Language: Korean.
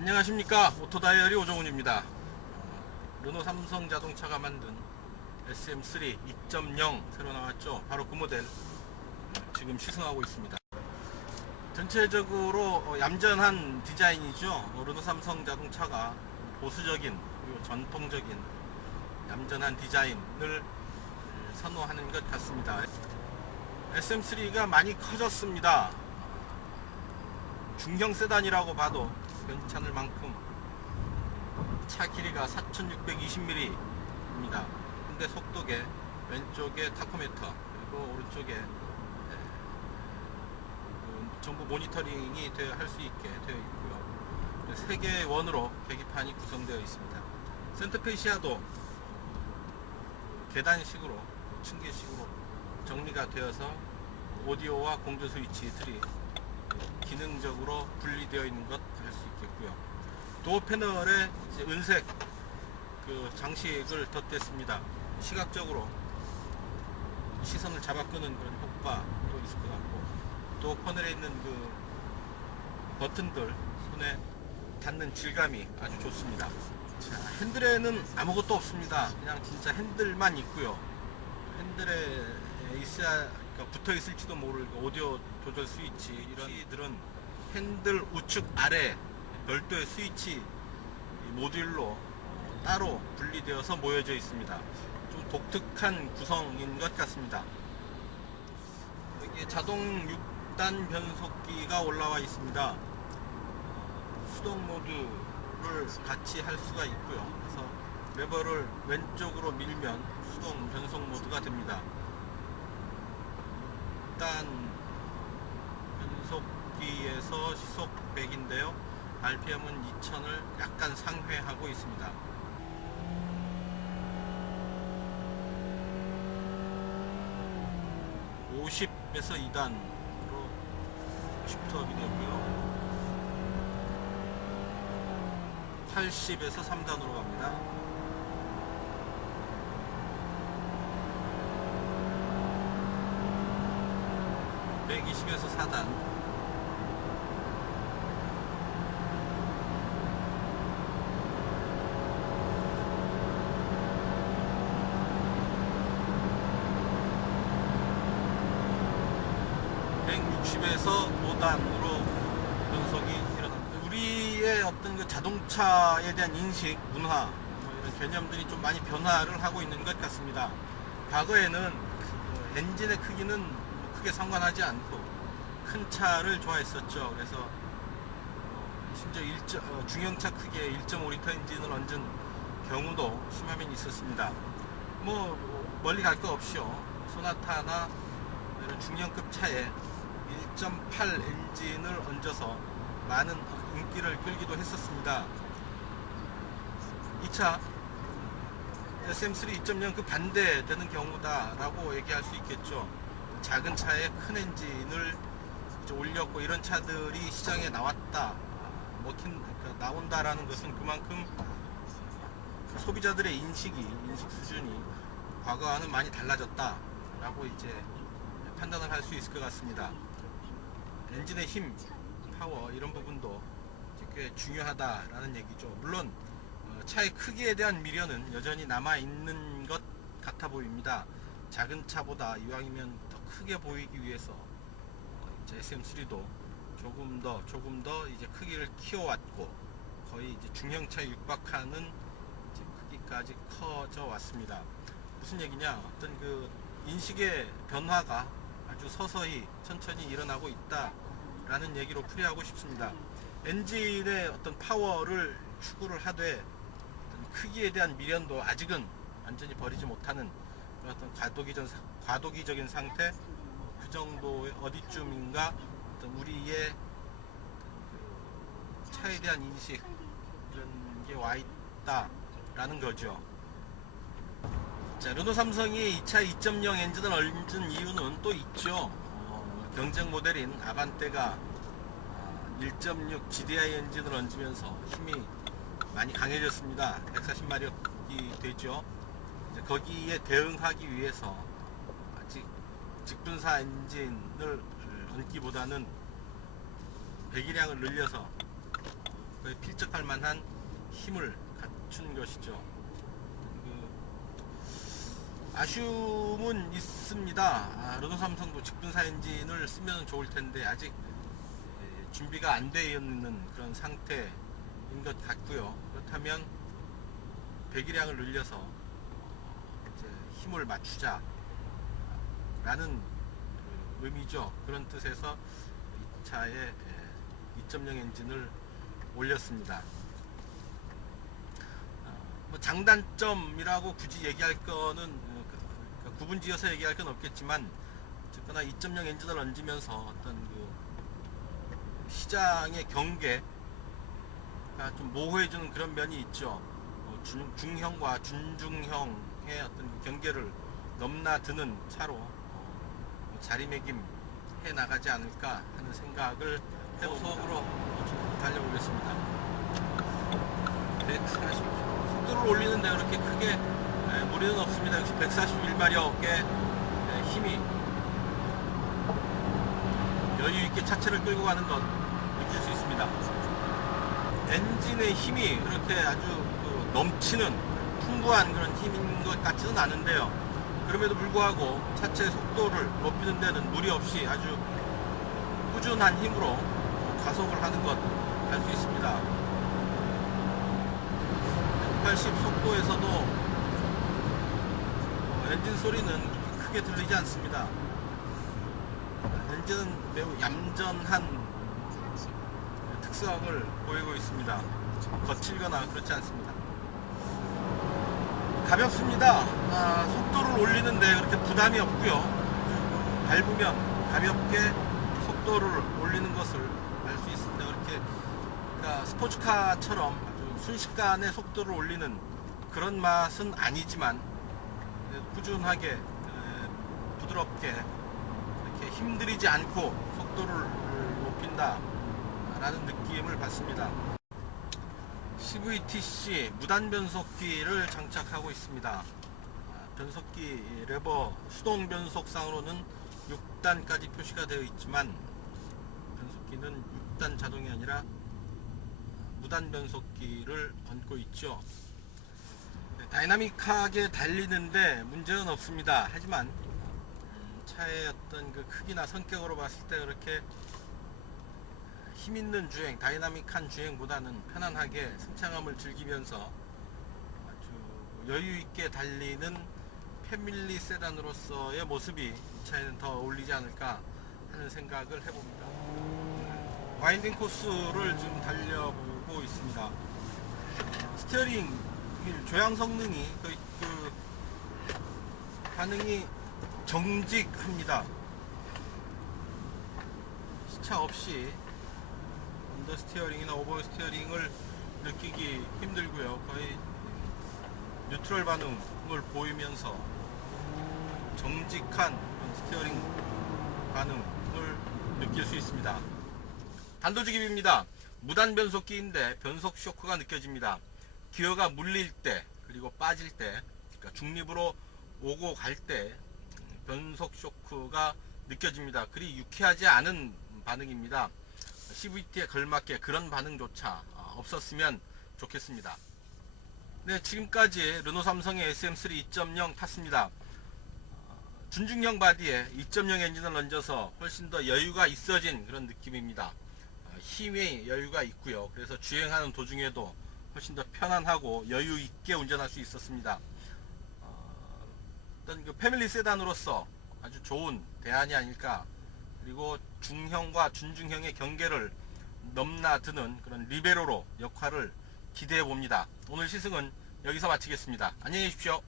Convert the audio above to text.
안녕하십니까. 오토다이어리 오정훈입니다. 어, 르노 삼성 자동차가 만든 SM3 2.0 새로 나왔죠. 바로 그 모델 어, 지금 시승하고 있습니다. 전체적으로 어, 얌전한 디자인이죠. 어, 르노 삼성 자동차가 보수적인 전통적인 얌전한 디자인을 어, 선호하는 것 같습니다. SM3가 많이 커졌습니다. 중형 세단이라고 봐도 괜찮을 만큼 차 길이가 4620mm입니다. 근데 속도계 왼쪽에 타코미터 그리고 오른쪽에 에, 그 전부 모니터링이 할 수 있게 되어 있고요. 세 개의 원으로 계기판이 구성되어 있습니다. 센터페시아도 계단식으로 층계식으로 정리가 되어서 오디오와 공조 스위치들이 기능적으로 분리되어 있는 것알수 있겠고요. 도어 패널에 은색 그 장식을 덧댔습니다. 시각적으로 시선을 잡아 끄는 그런 효과도 있을 것 같고 도어 패널에 있는 그 버튼들 손에 닿는 질감이 아주 좋습니다. 자, 핸들에는 아무것도 없습니다. 그냥 진짜 핸들만 있고요. 핸들에 있어야 붙어 있을지도 모를 그 오디오 조절 스위치 이런 이들은 핸들 우측 아래 별도의 스위치 이 모듈로 따로 분리되어서 모여져 있습니다. 좀 독특한 구성인 것 같습니다. 여기에 자동 6단 변속기가 올라와 있습니다. 수동 모드를 같이 할 수가 있고요. 그래서 레버를 왼쪽으로 밀면 수동 변속 모드가 됩니다. 일단 변속기에서 시속 100인데요. RPM은 2000을 약간 상회하고 있습니다. (50에서 2단으로) 슈터업이 되고요. 80에서 3단으로 갑니다. (120에서 4단) (160에서 5단으로) 변속이 일어납니다. 우리의 어떤 그 자동차에 대한 인식, 문화 뭐 이런 개념들이 좀 많이 변화를 하고 있는 것 같습니다. 과거에는 그 엔진의 크기는 뭐 크게 상관하지 않고 큰 차를 좋아했었죠. 그래서 어, 심지어 일정- 어, 중형차 크기의 1.5리터 엔진을 얹은 경우도 심하면 있었습니다. 뭐 멀리 갈 거 없이요. 소나타나 이런 중형급 차에 1.8 엔진을 얹어서 많은 인기를 끌기도 했었습니다. 이 차 SM3 2.0 그 반대되는 경우다라고 얘기할 수 있겠죠. 작은 차에 큰 엔진을 올렸고 이런 차들이 시장에 나왔다, 먹힌 그러니까 나온다라는 것은 그만큼 소비자들의 인식이 인식 수준이 과거와는 많이 달라졌다라고 이제 판단을 할 수 있을 것 같습니다. 엔진의 힘, 파워 이런 부분도 꽤 중요하다라는 얘기죠. 물론 어, 차의 크기에 대한 미련은 여전히 남아 있는 것 같아 보입니다. 작은 차보다 이왕이면 더 크게 보이기 위해서 어, 이제 SM3도 조금 더 조금 더 이제 크기를 키워왔고 거의 이제 중형차에 육박하는 이제 크기까지 커져 왔습니다. 무슨 얘기냐? 어떤 그 인식의 변화가 아주 서서히 천천히 일어나고 있다라는 얘기로 풀이하고 싶습니다. 엔진의 어떤 파워를 추구를 하되 크기에 대한 미련도 아직은 완전히 버리지 못하는 어떤 과도기적, 과도기적인 상태 그 정도의 어디쯤인가 어떤 우리의 그 차에 대한 인식 이런 게 와 있다라는 거죠. 자, 르노 삼성이 2차 2.0 엔진을 얹은 이유는 또 있죠. 어, 경쟁 모델인 아반떼가 1.6 GDI 엔진을 얹으면서 힘이 많이 강해졌습니다. 140마력이 되죠. 거기에 대응하기 위해서 아직 직분사 엔진을 얹기보다는 배기량을 늘려서 거의 필적할 만한 힘을 갖춘 것이죠. 그 아쉬움은 있습니다. 아, 르노 삼성도 직분사 엔진을 쓰면 좋을 텐데 아직 예, 준비가 안 되어 있는 그런 상태인 것 같고요. 그렇다면 배기량을 늘려서 힘을 맞추자 라는 그 의미죠. 그런 뜻에서 이 예, 2.0 엔진을 올렸습니다. 어, 뭐 장단점이라고 굳이 얘기할 거는 어, 그- 그 구분지어서 얘기할 건 없겠지만 어쨌거나 2.0 엔진을 얹으면서 어떤 그 시장의 경계가 좀 모호해지는 그런 면이 있죠. 어, 중, 중형과 준중형 의 어떤 그 경계를 넘나드는 차로 어, 자리매김 해 나가지 않을까 하는 생각을 해보속으로 달려보겠습니다. 140km 속도를 올리는데 그렇게 크게 에, 무리는 없습니다. 역시 141마력의 힘이 여유 있게 차체를 끌고 가는 것 느낄 수 있습니다. 엔진의 힘이 그렇게 아주 그 넘치는 풍부한 그런 힘인 것 같지는 않은데요. 그럼에도 불구하고 차체 속도를 높이는 데는 무리 없이 아주 꾸준한 힘으로 가속을 하는 것 알 수 있습니다. 180 속도에서도 어, 엔진 소리는 크게 들리지 않습니다. 엔진은 매우 얌전한 특성을 보이고 있습니다. 거칠거나 그렇지 않습니다. 가볍습니다. 아, 속도를 올리는데 그렇게 부담이 없고요. 밟으면 가볍게 속도를 올리는 것을 알 수 있습니다. 그렇게 그러니까 스포츠카처럼 순식간에 속도를 올리는 그런 맛은 아니지만 꾸준하게 에, 부드럽게 이렇게 힘들이지 않고 속도를 높인다라는 느낌을 받습니다. CVTC 무단 변속기를 장착하고 있습니다. 아, 변속기 레버 수동 변속상으로는 6단까지 표시가 되어 있지만 변속기는 6단 자동이 아니라 무단 변속기를 얹고 있죠. 네, 다이나믹하게 달리는데 문제는 없습니다. 하지만 음, 차의 어떤 그 크기나 성격으로 봤을 때 그렇게 힘 있는 주행, 다이나믹한 주행보다는 편안하게 승차감을 즐기면서 아주 여유 있게 달리는 패밀리 세단으로서의 모습이 이 차에는 더 어울리지 않을까 하는 생각을 해봅니다. 와인딩 코스를 좀 달려보고 있습니다. 스티어링 조향 성능이 그, 그 반응이 정직합니다. 시차 없이 언더 스티어링이나 오버 스티어링을 느끼기 힘들고요. 거의 뉴트럴 반응을 보이면서 정직한 스티어링 반응을 느낄 수 있습니다. 단도직입입니다. 무단 변속기인데 변속 쇼크가 느껴집니다. 기어가 물릴 때 그리고 빠질 때 그러니까 중립으로 오고 갈 때 변속 쇼크가 느껴집니다. 그리 유쾌하지 않은 반응입니다. CVT에 걸맞게 그런 반응조차 어, 없었으면 좋겠습니다. 네, 지금까지 르노 삼성의 SM3 2.0 탔습니다. 어, 준중형 바디에 2.0 엔진을 얹어서 훨씬 더 여유가 있어진 그런 느낌입니다. 어, 힘의 여유가 있고요. 그래서 주행하는 도중에도 훨씬 더 편안하고 여유 있게 운전할 수 있었습니다. 어, 어떤 그 패밀리 세단으로서 아주 좋은 대안이 아닐까. 그리고 중형과 준중형의 경계를 넘나드는 그런 리베로로 역할을 기대해 봅니다. 오늘 시승은 여기서 마치겠습니다. 안녕히 계십시오.